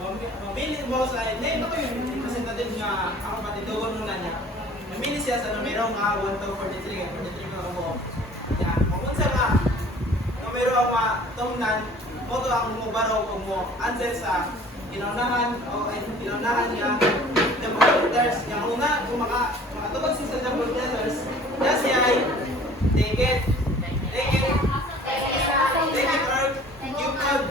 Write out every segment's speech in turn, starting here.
Mamili mo sa name ako yung representative nga ako patitugon muna niya. Mamili siya sa numero nga 1 to 43 nga 43 mga mo. Ya, kung unsa nga numero ang tungnan mo to ang mubaro kung mo answer sa kinaunahan o kinaunahan niya double letters. Yang una kung makatubag siya sa double letters, na siya ay take it or you could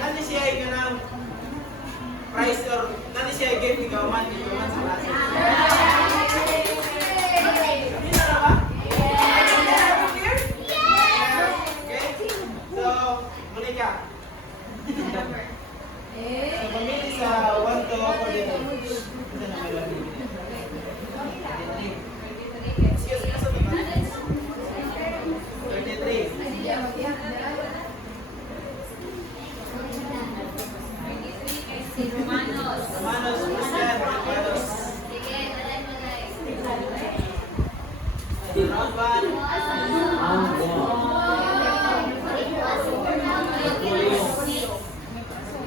nanti siya ay kanang price or nanti siya ay gift ikaw man sa klase. Hindi na ba? Okay. So, muli ka. So, pamili sa 1 to 42. Ito na may lagi. Excuse me, sa diba? 33. Romanos. Romanos, Christian, Romanos. Sige, alay mo na. Round 1.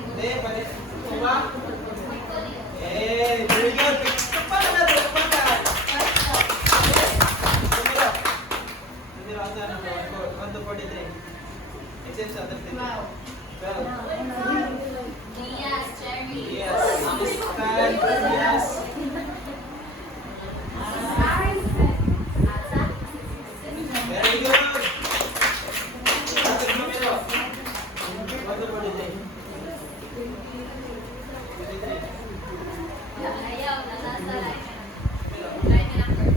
Hindi, balik. Ito ba? Very good. Paano natin? Numero. Numero, ang sana mo? 1 to 43. Except sa 13. 12. Yes, Jerry. Yes. Stand. Yes. Very good. Numero. 1 to 43. 43. Ayaw, nalasa. Right number.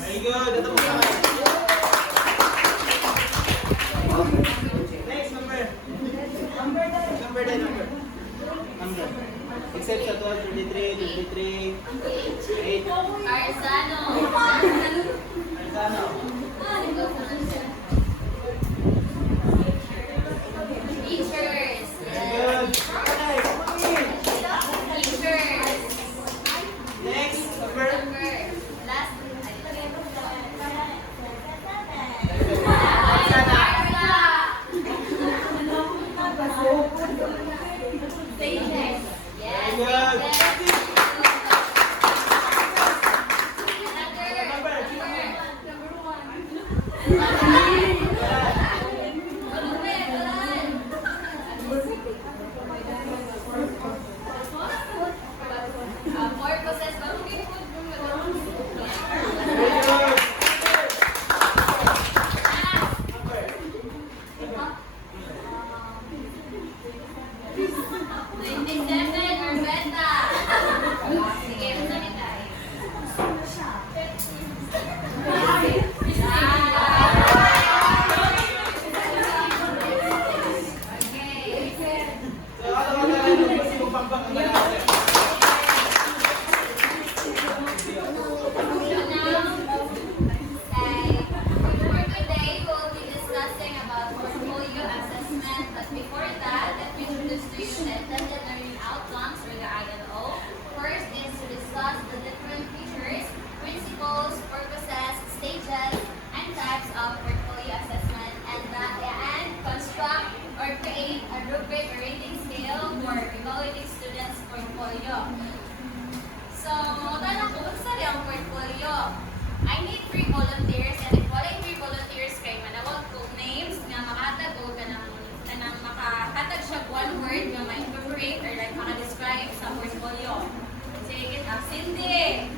Very good. Ito mo naman. Next number. Number din, number. Number. Except sa 12, 23, 23, 8. Arzano. Arzano. Teachers. Very good. Teachers. Next number. Number. Last. Arzana. Stages. Very good. Very good. Number. 97 or beta. Sige, ulit tayo. Okay. So, ano ka na rin? Kasi mo pampang ang natin. For today, we'll be discussing about portfolio assessment. But before that, let me introduce to you the intended learning outcomes for the ILO. First is to discuss the different features, principles, purposes, stages, and types of portfolio assessment, and construct or create a rubric or rating scale for evaluating students' portfolio. So, tanong ko, basta rin ang portfolio? I need 3 volunteers, and if wala 3 volunteers kay manawag ko names nga makatag o kanang makatag siya 1 word nga ma-incorporate or like maka-describe sa portfolio. Sige, Cindy!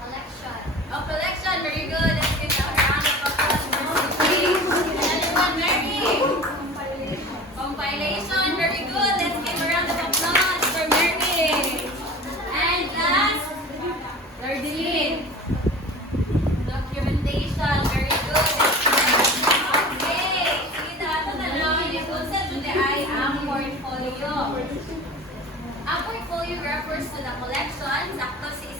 Collection. Oh, collection. Very good. Let's give a round of applause for Cindy. Another one, Mary. Compilation. Very good. Let's give a round of applause for Mary. And last, Lordine. Documentation. Very good. Okay. Sige, dato na lang. Yung concept today ay ang portfolio. Ang portfolio refers to the collection, sakto si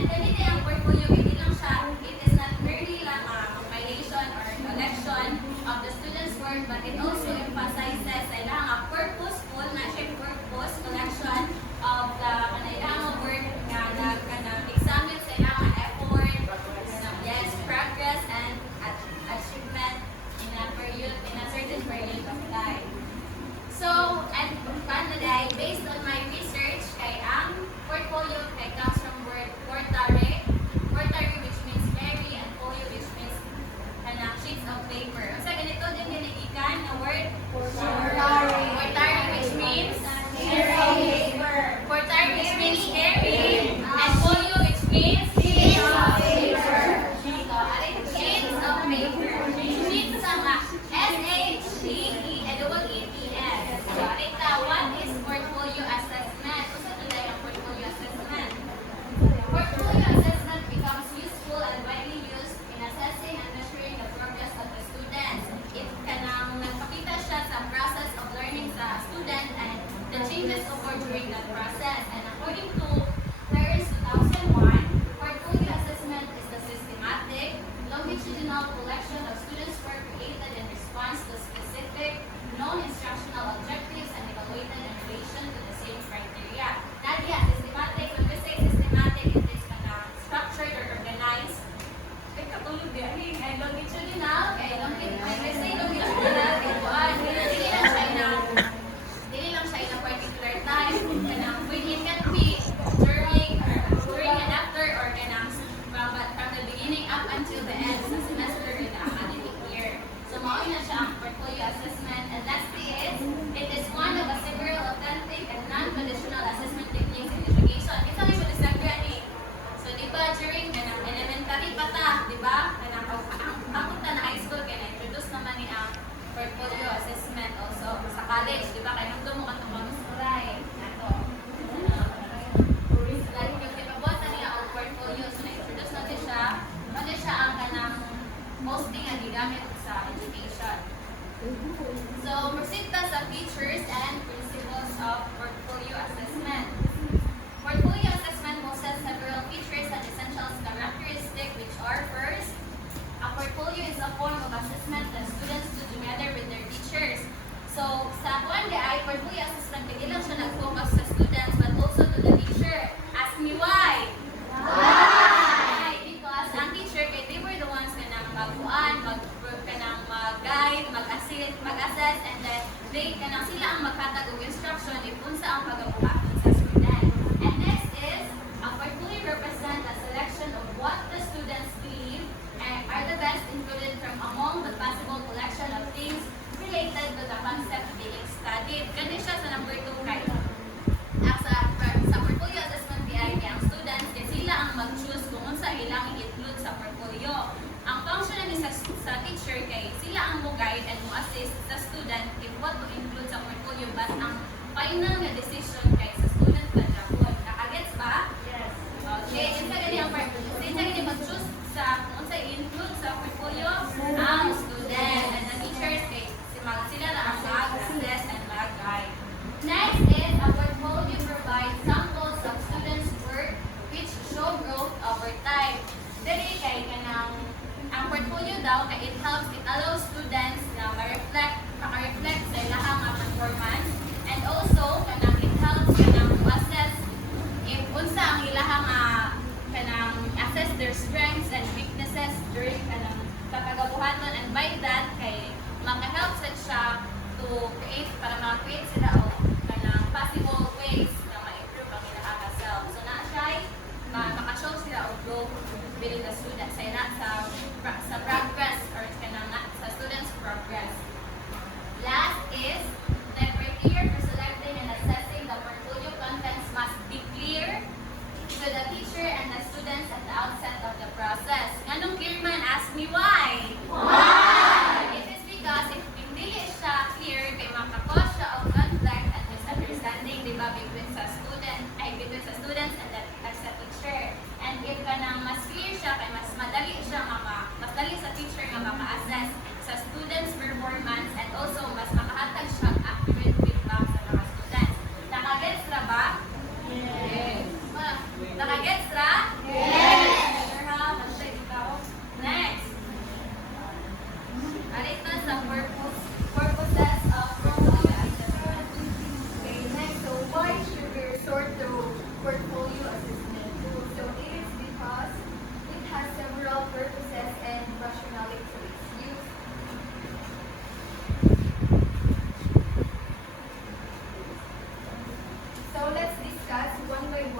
And ganito yung portfolio, hindi lang siya, it is not merely lang compilation or collection of the students' work, but it also emphasizes sa ilang purposeful, na siya purpose collection of the kanailang work nga nag-examine sa ilang effort, yes, progress and achievement in a period, in a certain period of time. So, and paano dahil, based on my research, kay ang portfolio kay comes from word portare. Portare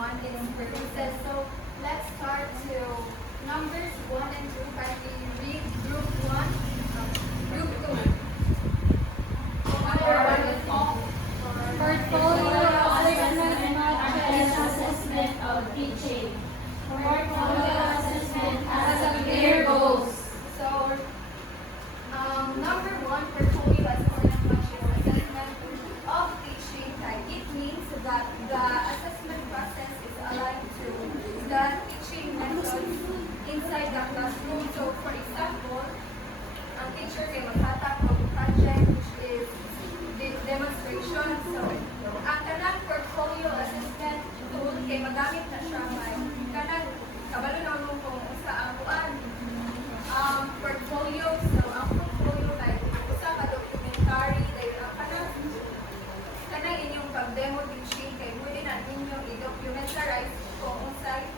1 is produces. So let's start to numbers 1 and 2. Kindly read group 1, group 2. Portfolio assessment not just assessment of teaching. Portfolio assessment has a clear goals. So, number 1, portfolio assessment not just assessment of teaching. Like it means that the assessment process is aligned to the teaching methods inside the classroom. So, for example, ang teacher may maghatak ng project which is demonstration. So, ang kanang portfolio assessment tool kay magamit na siya may kanang kabalo na mo kung sa ang kuan portfolio. So, ang portfolio kay usa ka documentary dahil ang kanang inyong pag-demo teaching kay pwede na ninyong i-documentarize kung unsay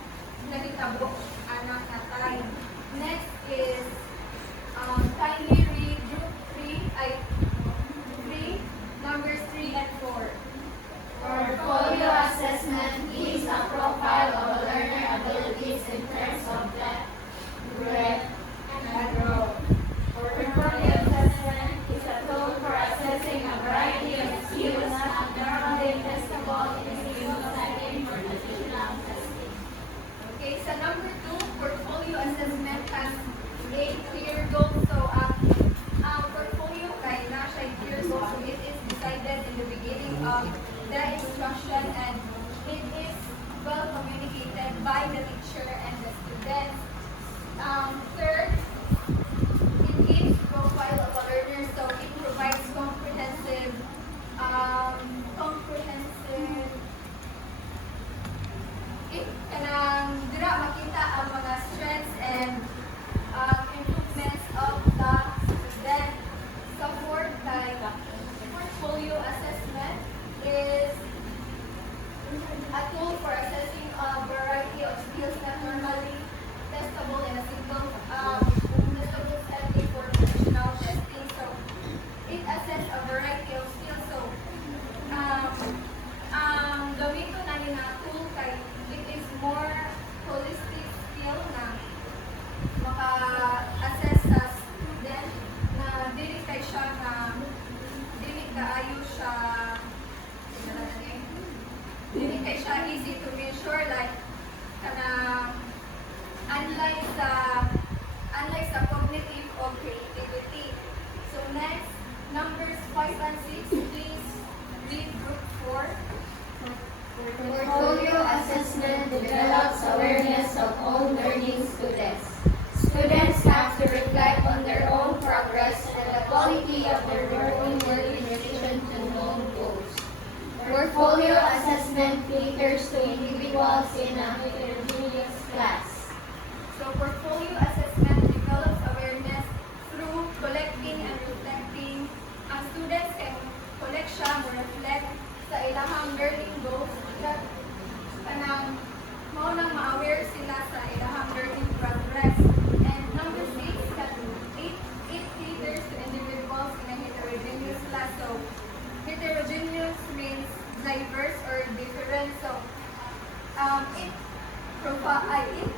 nahitabo anak na time. Next is kindly read group 3, numbers 3 and 4. Portfolio assessment is a profile of a learner abilities in terms of depth, breadth, and growth. Portfolio assessment is a tool for assessing a variety of skills not normally testable in a single setting for traditional testing. Okay, so number 2, portfolio assessment has a clear goal. So, ang portfolio kay na siya clear goal. So, it is decided in the beginning of the instruction and it is well communicated by the teacher and the students. Third, it gives profile of a learner. So, it provides comprehensive kanang dira makita ang mga strengths and improvements of the student. So fourth type, portfolio assessment is a tool for assessing a variety of skills not normally testable in a single testable setting for professional testing. So it assesses a variety of skills. So ang gamito na ni na tool kay it is more holistic skill na maka-assess sa student na dili kay siya na dili kaayo siya dili kay siya easy to measure like kana unlike sa cognitive or creativity. So next, numbers 5 and 6, please read group 4. Portfolio assessment develops awareness of own learning students. Students have to reflect on their own progress and the quality of their own work in relation to known goals. Portfolio assessment caters to individuals in a heterogeneous class. So portfolio assessment develops awareness through collecting and reflecting. Ang students can collect siya mo reflect sa ilahang learning goals that kanang mao nang ma-aware sila sa ilahang learning progress. And number 6, that it caters to individuals in a heterogeneous class. So heterogeneous means diverse or different. So it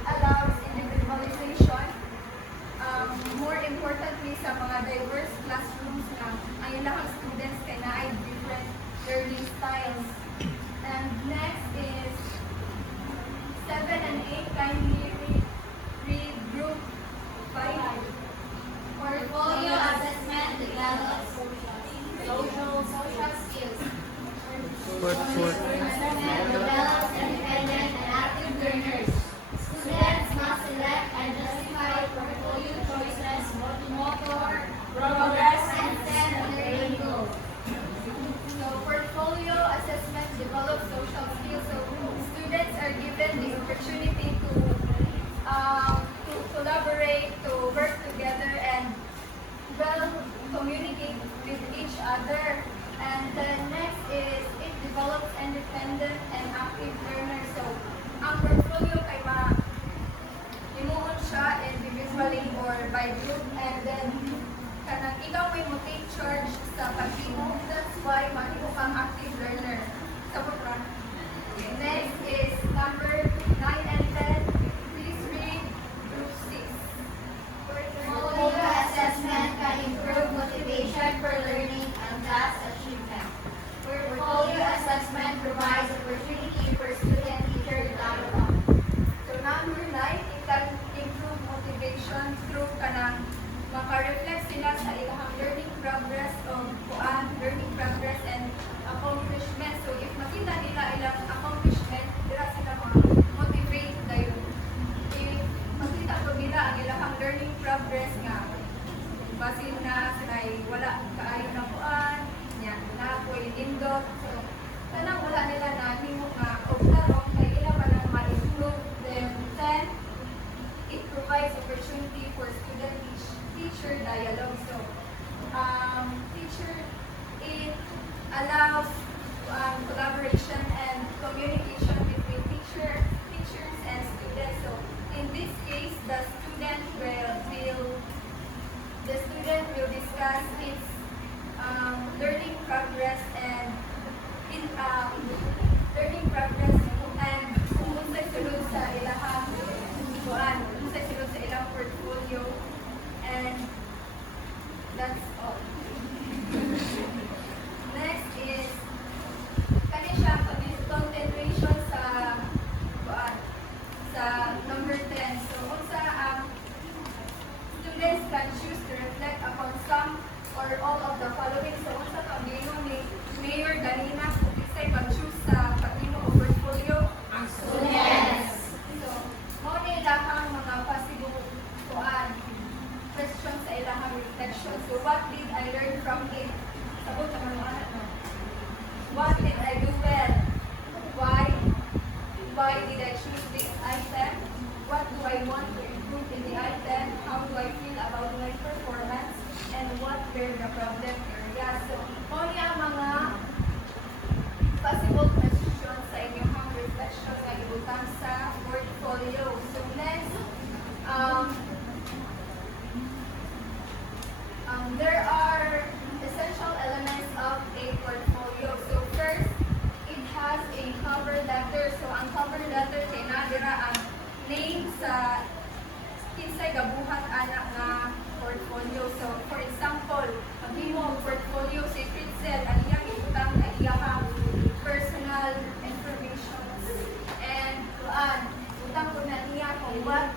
allows individualization. More importantly sa mga diverse classrooms na ang ilang students kay naay different learning styles. And next is 7 and 8. Kindly read group 5. Portfolio assessment develops social skills. Assessment develops independent and active learners. Students must select and justify portfolio choices, motor, progress, and set learning goals. So portfolio assessment develops social skills. So students are given the opportunity to collaborate, to work together, and well communicate with each other. And then next is it develops independent and active learners. So ang portfolio kay imuon siya individually or by group, and then kanang ikaw may mo take charge sa pag-imo. That's why mahimo kang active learner. Sa program. Next is why did I choose this item? What do I want to improve in the item? How do I feel about my performance? And what were the problem areas? So, mo niya mga possible questions sa inyong reflection na ibutang sa portfolio. So, next, there are essential elements of a portfolio. So first, it has a cover letter. So ang cover letter kay nadira ang name sa kinsay gabuhat anak nga portfolio. So for example, ang mo portfolio si Fritzel, ang iyang ibutang na iyang personal information. And utang ko na niya kung what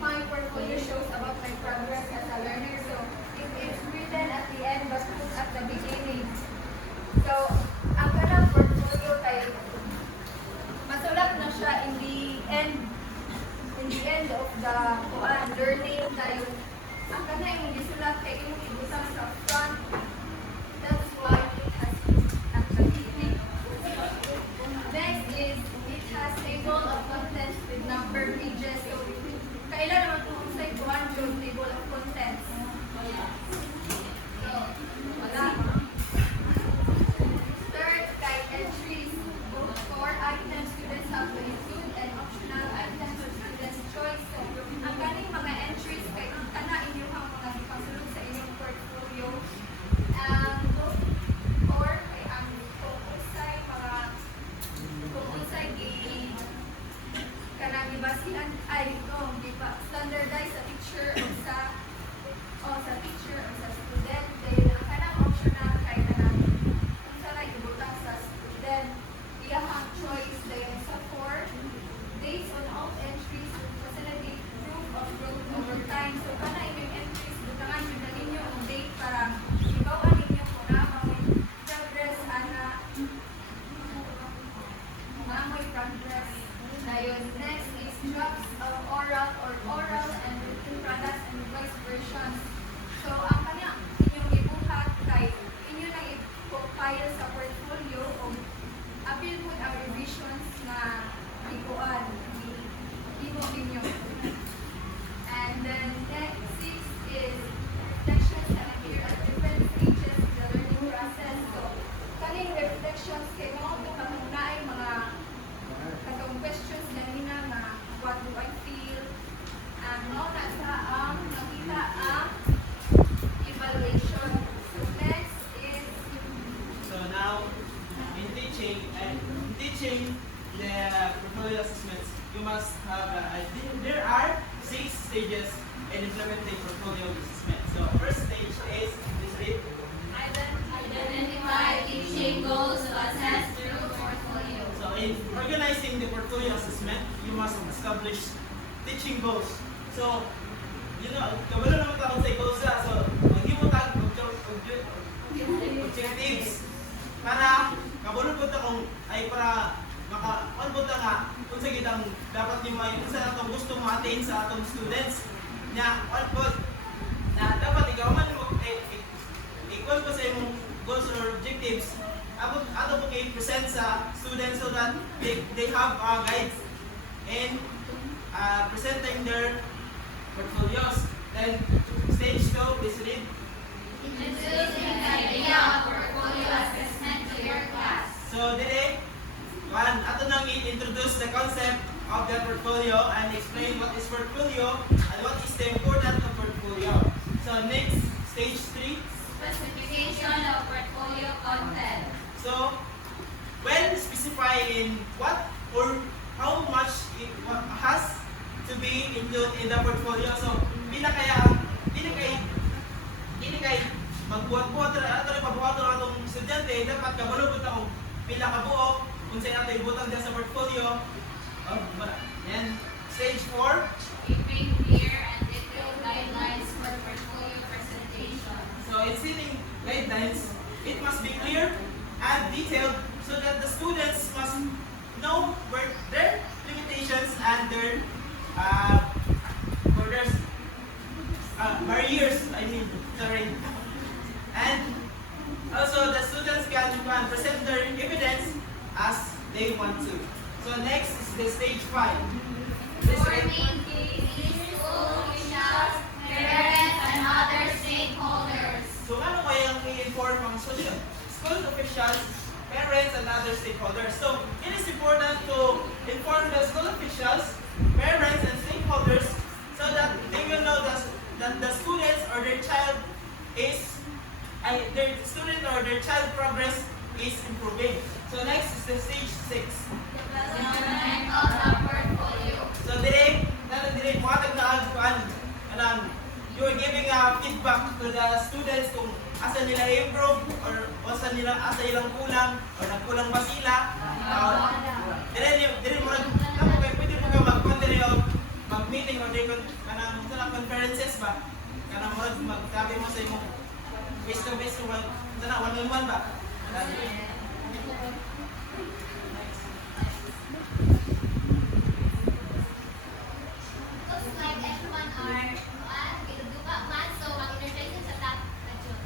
my portfolio shows about my progress as a learner. So it is written at the end but put at the beginning. So ang kanang portfolio kay masulat na siya in the end of the learning tayo. Ang kanang yung gisulat kay yung ibutang sa front. That's why it has at the beginning. Next is it has table of contents with number pages. So kailan naman kung unsay kuan yung table of contents? So, wala. Third, kay entries. Both core items students have to include and optional items for students' choice. So, ang ganing mga entries kay kana inyong mga gipasulod sa inyong portfolio. Both core kay ang kung unsay kanang gibasihan ay standardize sa teacher o sa teacher o sa student. Then ang kanang optional kay kanang unsa ra gibutang sa student iyahang choice dayon sa core based on all entries will facilitate proof of growth over time. So kana inyong entries butangan yun na ninyo ang date para ibawan ninyo kung maamoy progress maamoy progress. Dayon next is drafts of oral and written products and voice versions. So ang kanya inyong ibuhat kay inyo lang i-compile sa portfolio o appeal po ang revisions na ikuan imo ninyo. And then next six is reflections that appear at different stages of the learning process. So kaning reflections kay mo ito kamunay mga katong questions ganina na what do I feel? Mao na sa nakita ang evaluation. So next is So now, in teaching the portfolio assessments, you must have, there are 6 stages in implementing portfolio assessment. So first stage is, please read. Identify teaching goals to assess through portfolio. So in organizing the portfolio assessment, you must establish teaching goals. So, kabalo naman taon sa goals na. So, mag-imutag objectives para kabalo po kung ay para maka-on po nga kung sa gitang dapat yung may kung sa atong gusto mo attain sa atong students na on po na dapat ikaw man mo equal po sa imong goals or objectives ato po kayo present sa students so that they have guides in presenting their portfolios. Then stage 2, please read. Introducing the idea of portfolio assessment to your class. So dili ato nang i-introduce the concept of the portfolio and explain what is portfolio and what is the importance of portfolio. So next, stage 3. Specification of portfolio content. So when specifying what or how much it has to be included in the portfolio. So pila kaya dili kay magbuhat-buhat ra ato pabuhat ra atong estudyante dapat kabalo pud ta pila ka buok unsay ato ibutang diha sa portfolio. Then stage 4. Giving clear and detailed guidelines for portfolio presentation. So in setting guidelines, it must be clear and detailed so that the students must know where their limitations and their barriers, and also the students can present their evidence as they want to. So next 5. Please read. Forming these school officials, parents, and other stakeholders. So ano kaya ang i-inform ang school officials, parents, and other stakeholders? So it is important to inform the school officials, parents, and stakeholders so that they will know that the students or their child their child progress is improving. So next is the stage 6. Development of the portfolio. So dire muhatag na anang you are giving feedback to the students kung asa nila improve or asa ilang kulang or nagkulang ba sila. Dire mo pwede mo ka mag-meeting or kanang conferences ba? Kanang magsabi mo sa imo face to face one-on-one ba? Looks like everyone are duga man, so mag-entertain sa top na yun.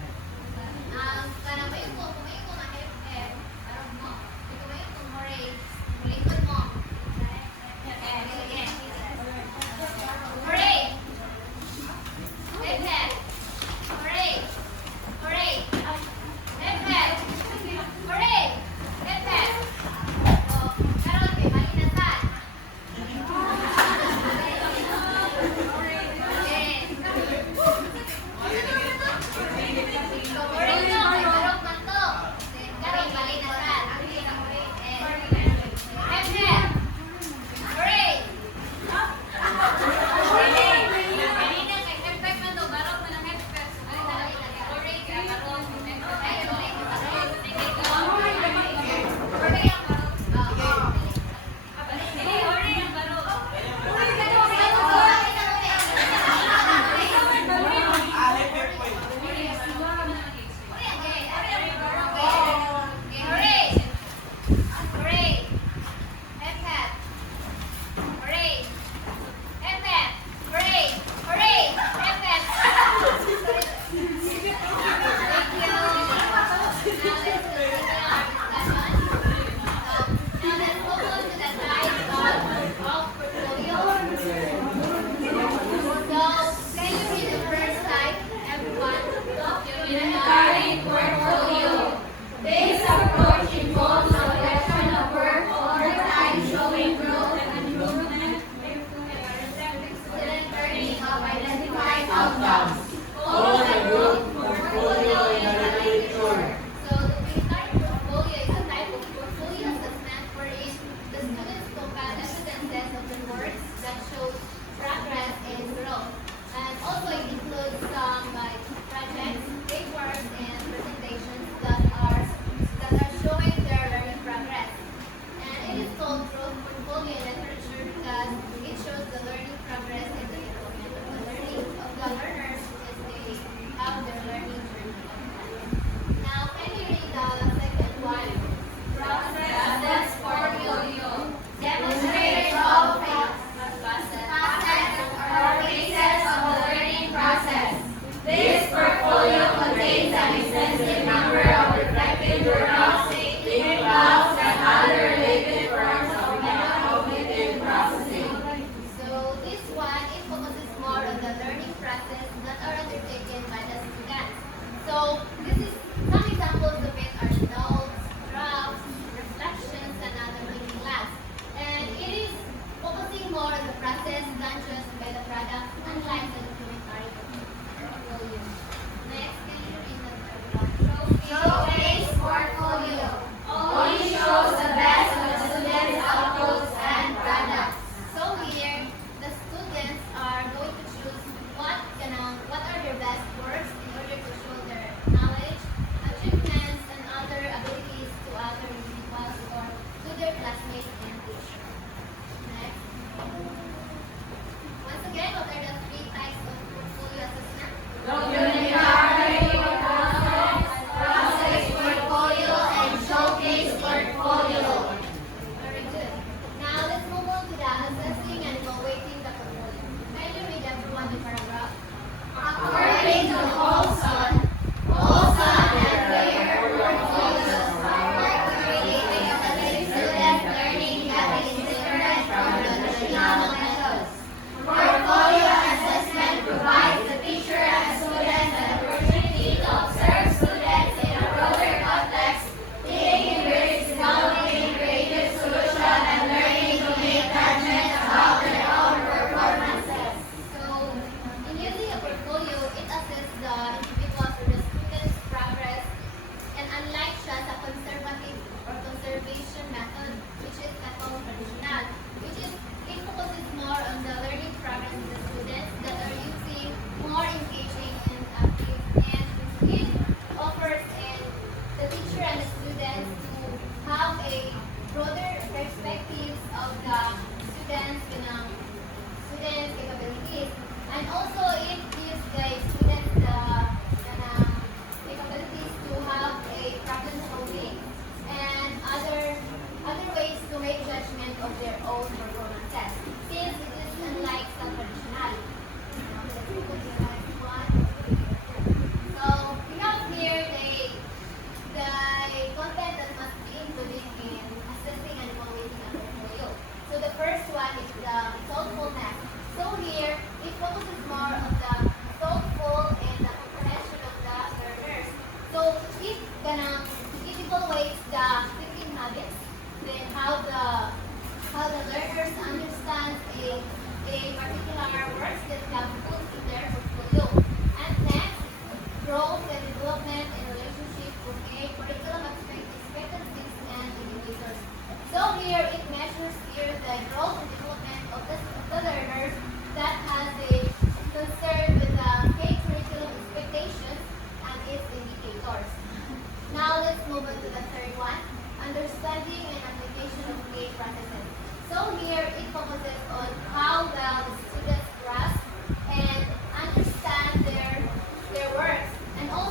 Kanang mayo ko ma-hep, parang mo. Ito mayo ko more, likod mo. Again. Hooray! Hep-hep! Hooray! Hooray! Hep-hep! Hooray! Hep-hep! So, karon kay malinasan. This approach involves selection of work over time, showing growth and improvement, Student learning of identified outcomes. Follow the group portfolio in a literature. So the pre-start portfolio is a type of portfolio assessment wherein the students compile evidences of the works that show progress and growth. And also it includes some like projects, papers, and presentations that are showing their learning progress. And it is called growth portfolio in literature because it shows the learning progress and the development of the learning of the learners as they have their learning journey. Now, can you read the second one? Process portfolio. Demonstrate of facets or phases of the learning process. This portfolio contains an extensive number of reflective journals, unit logs, and other related forms of metacognitive processing. So this one, it focuses more on the learning process that are undertaken by the students. So this is some examples of it are notes, drafts, reflections, and other reading labs. And it is focusing more on the process than just by the product, unlike the documentary portfolio. Next, can you read the third one? Showcase portfolio. Only shows the best of the students' outputs and products. So here, the students are going to choose what are their best works in order to show their knowledge, achievements, and other abilities to other individuals or to their classmates and teachers. Next. Once again, what are the three types a particular works that they have put in their portfolio. And next, growth and development in relationship with a curriculum expectancies and indicators. So here it measures here the growth and development of the learners that has a concern with the K curriculum expectations and its indicators. Now let's move on to the third one, understanding and application of K processes. So here it focuses on how well the students grasp and understand their works, and also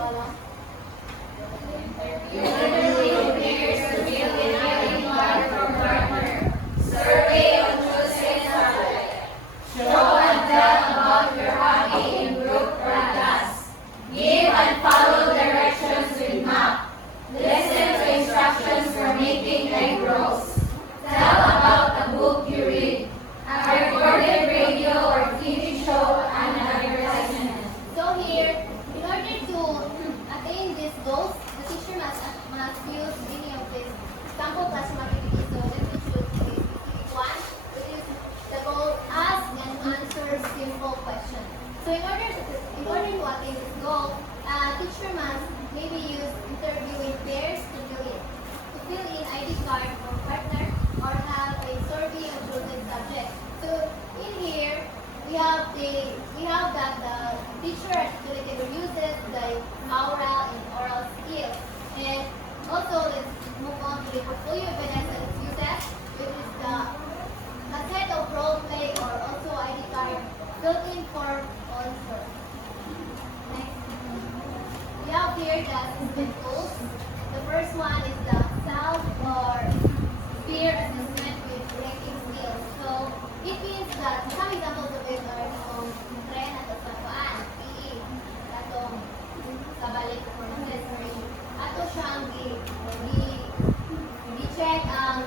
Bala? So here, in order to attain these goals, the teacher must use any of these sample classroom activities. So let me choose a specific one, which is the goal: ask and answer simple questions. So in order to attain this goal, teacher must maybe use interviewing pairs to fill in ID card for partner, or have a survey of chosen subject. So in here, we have that the teacher articulated uses the oral and oral skills. And also let's move on to the portfolio evidence and its uses, which is the set of role play or also ID card built in for answer. Next. We have here the assessment tools. The first one is the self or peer assessment with ranking skills. So it means that some examples of it are itong trend at sa paan, PE, atong kabalik performances, ato siyang i-check ang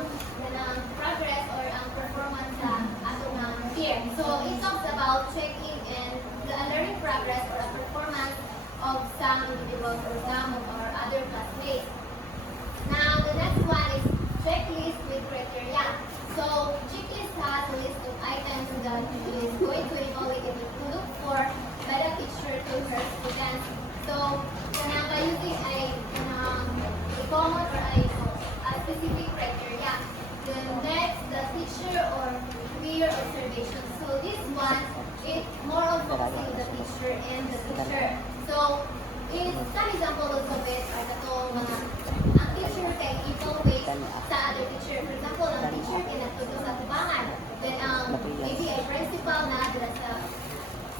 progress or ang performance sa atong peer. So it talks about checking and the learning progress or performance of some individuals or some of our other classmates. Now, the next one is checklist with criteria. So, checklist has a list of items that is going to evaluate and to look for by the teacher to her students. So, by using a common or a specific criteria. The next, the teacher or peer observation. So, this one is more on focusing the teacher and the teacher. So, in some examples of it are the ang teacher can evaluate sa other teacher. For example, ang teacher kinatuto sa tubangan. Then, maybe a principal na dala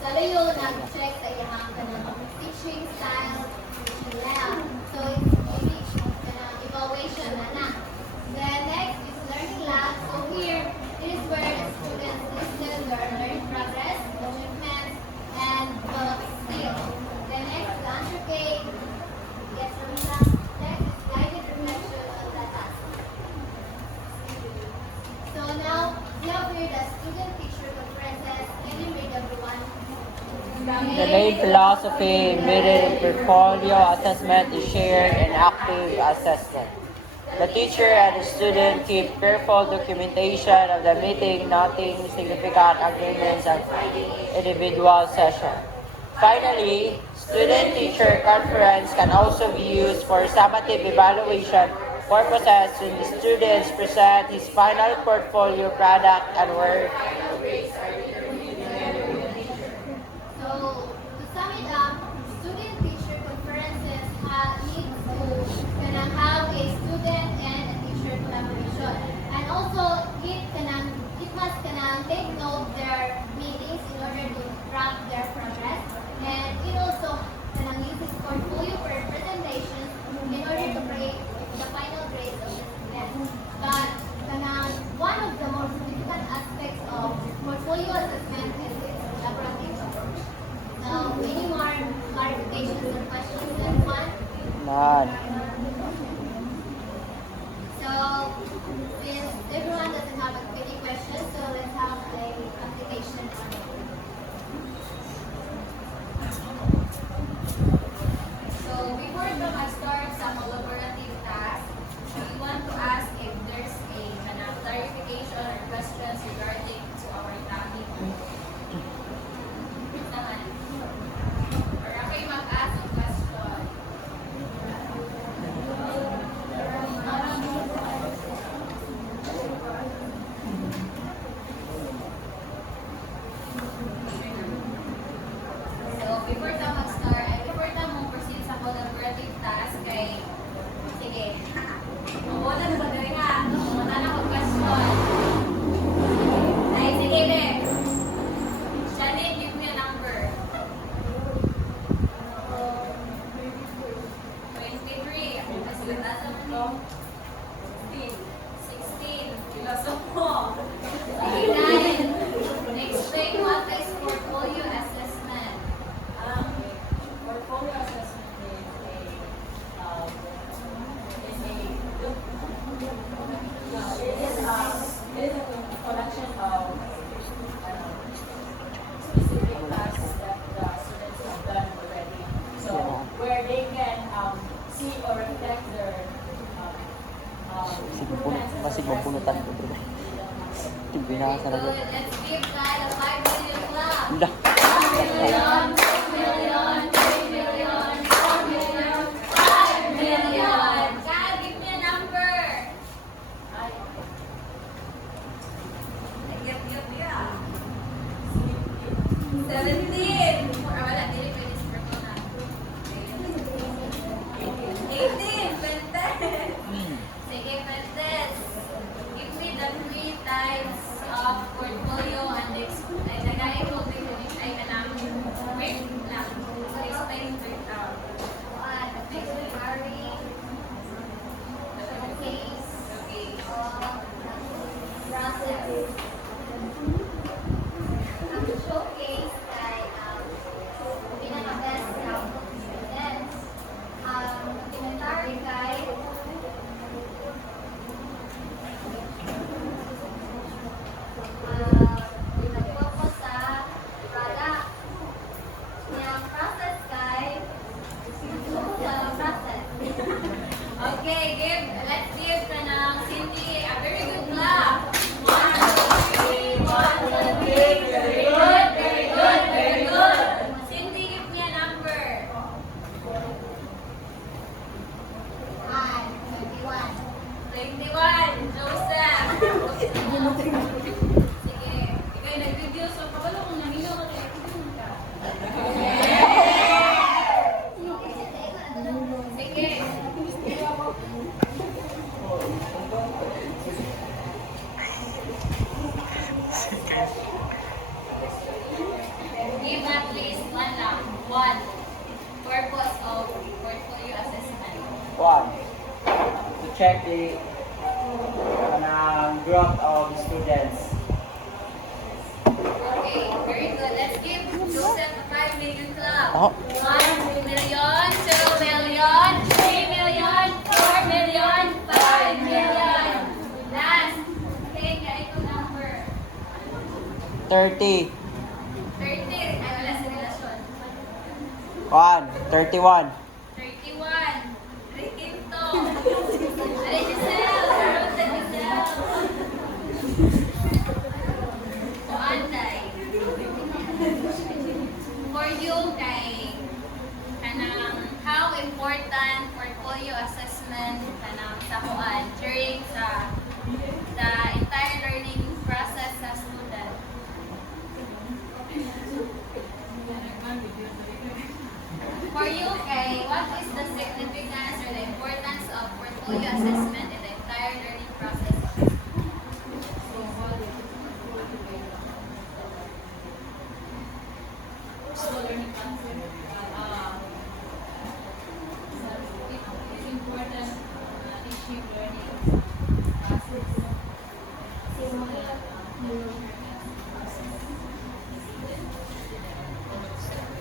sa layo nag-check sa iyang teaching style, teaching layout. So, it's maybe evaluation na. Then, next is learning lab. So, here, it is where the students listen their learning progress, achievements, and develop skills. Then, next, the answer key. Yes, Ramila. Next is guided reflection on the task. So now, we have here the student-teacher conferences. Can you read everyone? The main philosophy embedded in portfolio assessment is shared and active assessment. The teacher and the student keep careful documentation of the meeting, noting significant agreements and individual session. Finally, student-teacher conference can also be used for summative evaluation purposes when the students present his final portfolio product and work. So, to sum it up, student-teacher conferences need to have a student and a teacher collaboration. And also, it must take note their meetings in order to track their progress. And it also uses portfolio for presentations in order to create the final grades of the students. But one of the most significant aspects of portfolio assessment is its collaborative approach. Now, any more clarifications or questions on that one? None. So, since everyone doesn't have any questions, so let's have a application on it. So before I start some collaborative tasks, we want to ask if there's a clarification or questions regarding to our topic. Or ako yung mag-ask ng question. mabunutan ko. Binasa na ko. Good. Let's give God a 5 million clap. Anda. 1 million, 2 million, 3 million, 4 million, 5 million. God, give me a number. Give. 17. Wala, dili pwede si Persona. 18. Pwede. Sige, Princess. Give me the 3 types of portfolio and nagay ko because ay kanang wait lang. So, explain to it out. Okay. Showcase kay pinaka-best na students. Documentary kay nag-focus sa product. Yung process kay sa process. Okay, let's give kanang Cindy a very good clap. 1, 2, 3, 1, 2, 3. Very good. Cindy, give me a number. 21. Joseph. Sige. Ikaw nag-video, so kabalo kung nanino ka kaya ka. Sige. Give at least one lang. One. Purpose of portfolio assessment. One, to check the growth of students. Okay, very good. Let's give Joseph a 5 million club. Oh. 1 million, 2 million, 3 million, 4 million, 5 million. Last. Okay, kaya ito number. 30. 30. Ay, wala sa relasyon. 31. 31. Riquinto. Ari, Giselle. Ruth and Giselle. O, Anday. For you, kay kanang how important portfolio assessment kanang sa kuan during the entire learning process sa student. For you, kay what is the significance or the importance of portfolio assessment in the entire learning process? It's important to achieve learning process.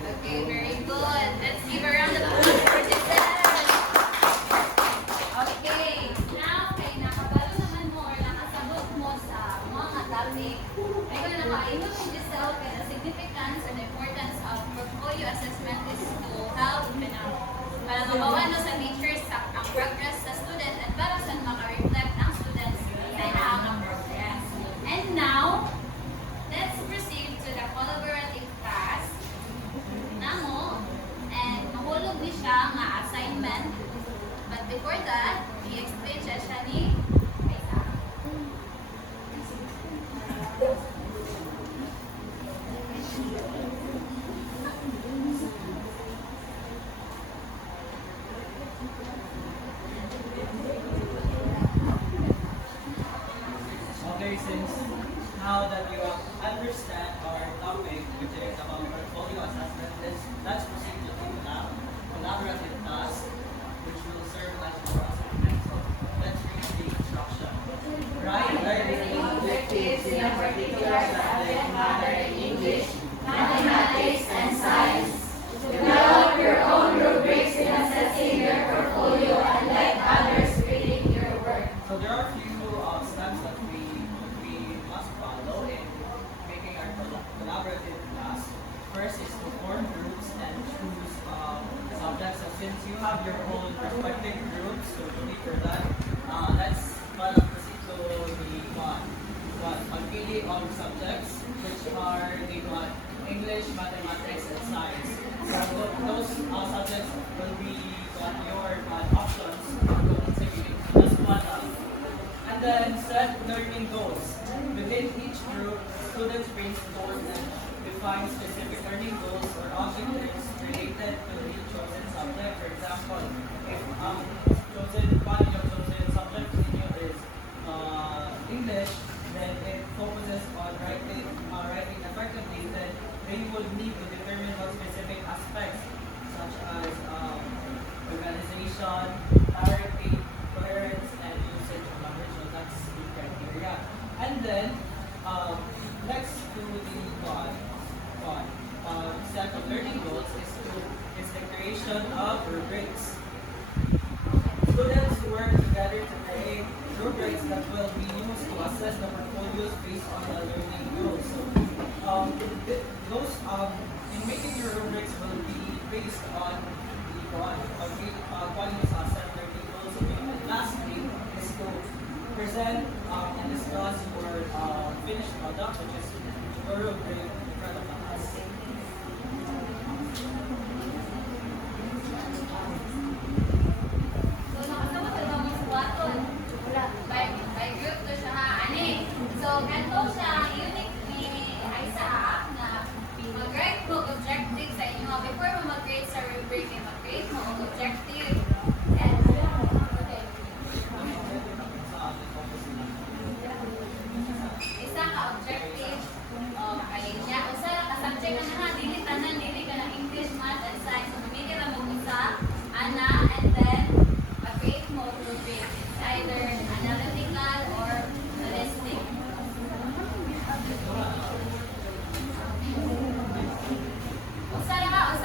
Okay, very good. Let's give a round of applause for Giselle. Okay, now kay nakabalo naman mo or nakasabot mo sa mga topic, ay kung nakaingon si Giselle kay the significance and the importance of portfolio assessment is to help para mabawan no sa teachers ang progress sa student at para sa maka-reflect ang students sa ilang progress. And now, let's proceed to the collaborative task namo and mahulog ni siya nga assignment. But before that, i-explain siya ni Kaisa. Okay, since now that you understand our topic, which is about portfolio assessment, let's proceed to the collaborative task, which will serve as your assignment. So let's read the instruction. Write learning objectives in a particular subject matter in English, mathematics, and science. Develop your own rubrics in assessing your portfolio and let others critique your work. So there are a few steps that we must follow in making our collaborative class. First is to form groups and choose subjects. So since you have your own respective groups, so no need for that, let's proceed to to the pagpili of subjects, which are the English, mathematics, and science. So those subjects will be your options to contribute just one of. And then set learning goals. Within each group, students brainstorm and define specific learning goals or objectives related to the chosen subject. For example, if one of your chosen subject in you is English, then it focuses on writing effectively. Then they would need to determine what specific aspects, such as organization, clarity, coherence, and usage of language. So that's the criteria. And then next to the set of learning goals is the creation of rubrics. Students work together to create rubrics that will be used to assess the portfolios based on the learning goals. So in making your rubrics will be based on the qualities assessed learning goals. And lastly is to present and discuss your finished product, which is your rubric in front of us. So, nakasama sa mga suwaton. By group to siya ha, ani. So, ganito siya, unique ni Isaac na mag-write mo objective sa inyo. Before mo mag-create sa rubric, mag-create mo ang objective. And, okay. Isa ka objective. Okay, niya. Usa lang ka subject na ha, dili tanan, dili ka na English, math, and science. So, mamili ka mag-usa, ana, and then, mag-create mo rubric. It's either analytical or holistic. Usa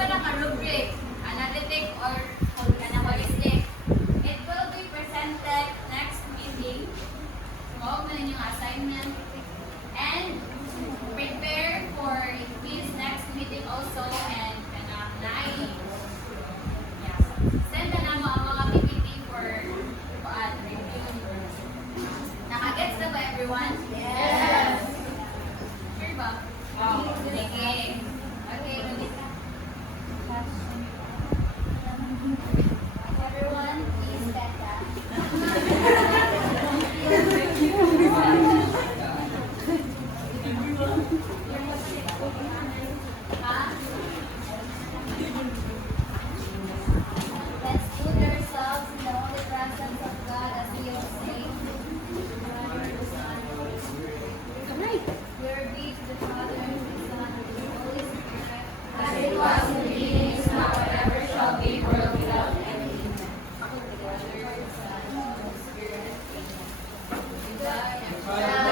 lang ka rubric, analytic or holistic. It will be presented next meeting. Huwag na ninyong assignment. And prepare for his next meeting also and send na mo ang mga PPT for review. Nakagets na ba everyone? Yes! Sure ba? Sige. Okay, Lolita. Everyone, please stand up. Ha? Let's put ourselves in the holy presence of God as we all sing. Glory be to the Father, and to the Son, and to the Holy Spirit. As it was in the beginning, is now, and ever shall be, world without end. Father, Son, Holy Spirit. Amen.